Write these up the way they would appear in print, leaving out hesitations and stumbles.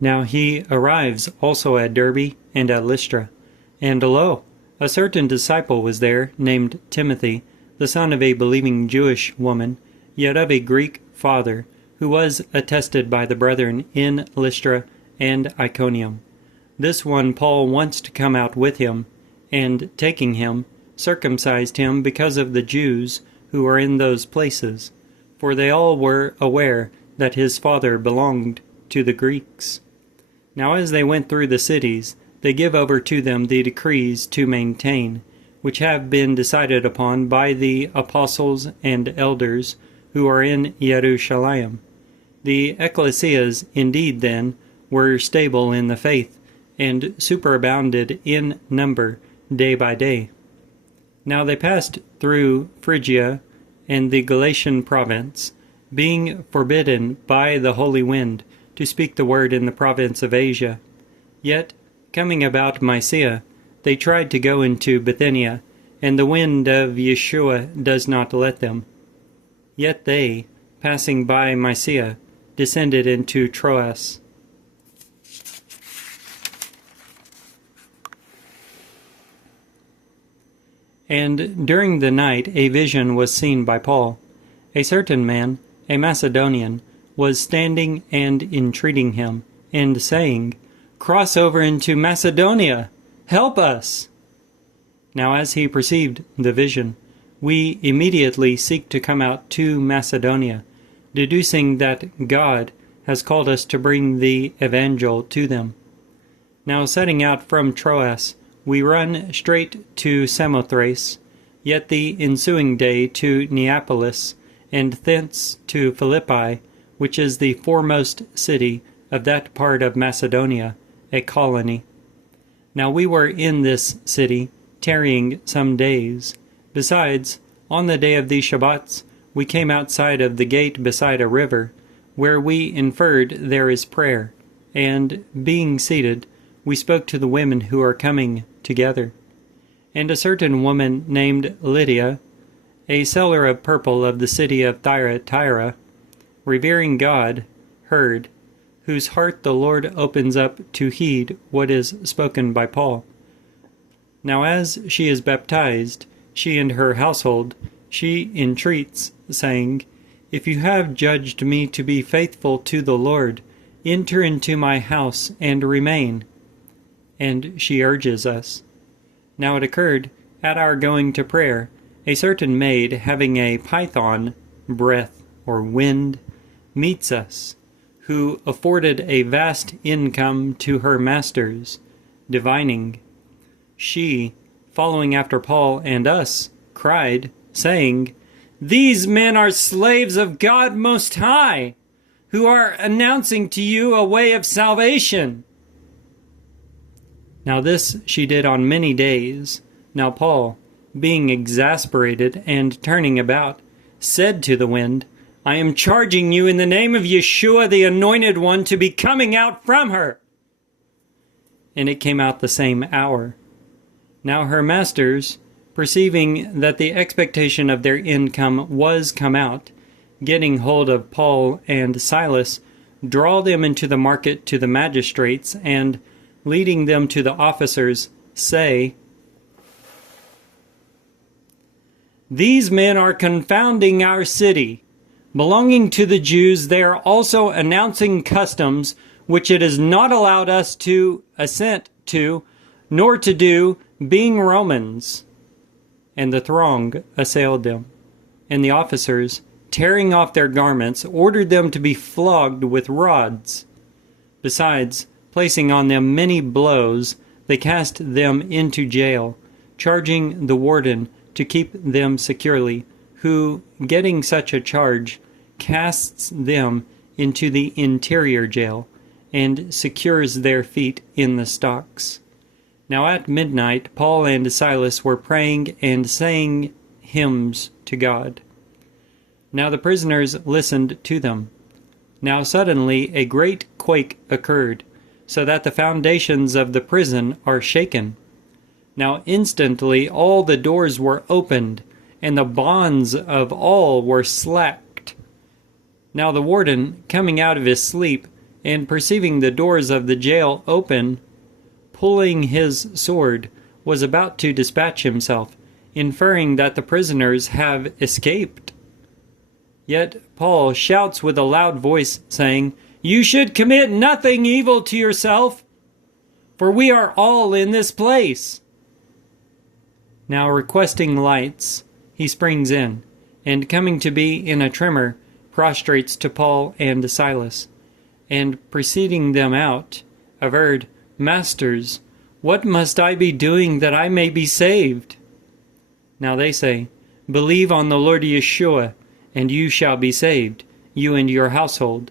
Now he arrives also at Derbe and at Lystra. And lo, a certain disciple was there, named Timothy, the son of a believing Jewish woman, yet of a Greek father, who was attested by the brethren in Lystra and Iconium. This one Paul wants to come out with him, and taking him, circumcised him because of the Jews who are in those places, for they all were aware that his father belonged to the Greeks. Now as they went through the cities, they give over to them the decrees to maintain, which have been decided upon by the apostles and elders who are in Jerusalem. The ecclesias indeed then were stable in the faith, and superabounded in number day by day. Now they passed through Phrygia and the Galatian province, being forbidden by the holy wind to speak the word in the province of Asia. Yet, coming about Mysia, they tried to go into Bithynia, and the wind of Yeshua does not let them. Yet they, passing by Mysia, descended into Troas. And during the night a vision was seen by Paul. A certain man, a Macedonian, was standing and entreating him, and saying, "Cross over into Macedonia! Help us!" Now as he perceived the vision, we immediately seek to come out to Macedonia, deducing that God has called us to bring the evangel to them. Now setting out from Troas, we run straight to Samothrace, yet the ensuing day to Neapolis, and thence to Philippi, which is the foremost city of that part of Macedonia, a colony. Now we were in this city, tarrying some days. Besides, on the day of the Shabbats, we came outside of the gate beside a river, where we inferred there is prayer, and, being seated, we spoke to the women who are coming together. And a certain woman named Lydia, a seller of purple of the city of Thyatira, revering God, heard, whose heart the Lord opens up to heed what is spoken by Paul. Now as she is baptized, she and her household, she entreats, saying, "If you have judged me to be faithful to the Lord, enter into my house and remain." And she urges us. Now it occurred, at our going to prayer, a certain maid having a python, breath, or wind, meets us, who afforded a vast income to her masters, divining. She, following after Paul and us, cried, saying, "These men are slaves of God Most High, who are announcing to you a way of salvation." Now this she did on many days. Now Paul, being exasperated and turning about, said to the wind, "I am charging you in the name of Yeshua the Anointed One to be coming out from her." And it came out the same hour. Now her masters, perceiving that the expectation of their income was come out, getting hold of Paul and Silas, draw them into the market to the magistrates, and, leading them to the officers, say, "These men are confounding our city. Belonging to the Jews, they are also announcing customs which it is not allowed us to assent to, nor to do, being Romans." And the throng assailed them. And the officers, tearing off their garments, ordered them to be flogged with rods. Besides, placing on them many blows, they cast them into jail, charging the warden to keep them securely, who, getting such a charge, casts them into the interior jail, and secures their feet in the stocks. Now at midnight Paul and Silas were praying and saying hymns to God. Now the prisoners listened to them. Now suddenly a great quake occurred, so that the foundations of the prison are shaken. Now instantly all the doors were opened, and the bonds of all were slacked. Now the warden, coming out of his sleep, and perceiving the doors of the jail open, pulling his sword, was about to dispatch himself, inferring that the prisoners have escaped. Yet Paul shouts with a loud voice, saying, "You should commit nothing evil to yourself, for we are all in this place." Now requesting lights, he springs in, and coming to be in a tremor, prostrates to Paul and Silas, and preceding them out, averred, "Masters, what must I be doing that I may be saved?" Now they say, "Believe on the Lord Yeshua, and you shall be saved, you and your household."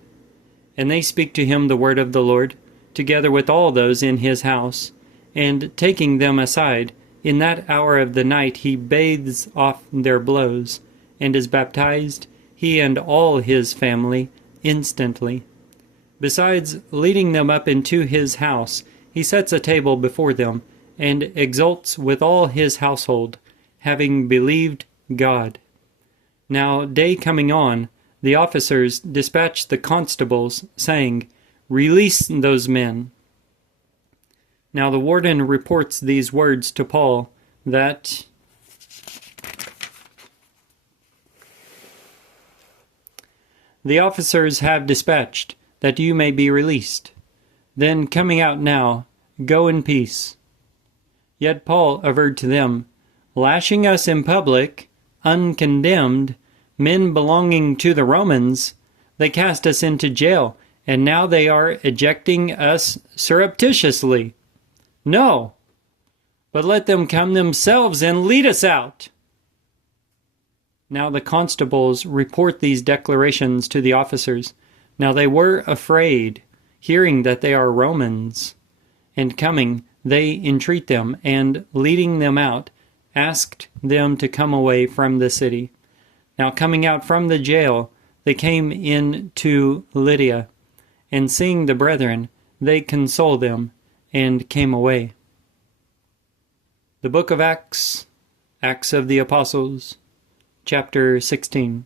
And they speak to him the word of the Lord, together with all those in his house. And taking them aside, in that hour of the night he bathes off their blows, and is baptized, he and all his family, instantly. Besides leading them up into his house, he sets a table before them, and exults with all his household, having believed God. Now day coming on, the officers dispatched the constables, saying, "Release those men." Now the warden reports these words to Paul, that the officers have dispatched, that you may be released. Then coming out now, go in peace. Yet Paul averred to them, "Lashing us in public, uncondemned, men belonging to the Romans, they cast us into jail, and now they are ejecting us surreptitiously. No, but let them come themselves and lead us out." Now the constables report these declarations to the officers. Now they were afraid, hearing that they are Romans. And coming, they entreat them, and leading them out, asked them to come away from the city. Now coming out from the jail, they came in to Lydia, and seeing the brethren, they consoled them, and came away. The Book of Acts, Acts of the Apostles, chapter 16.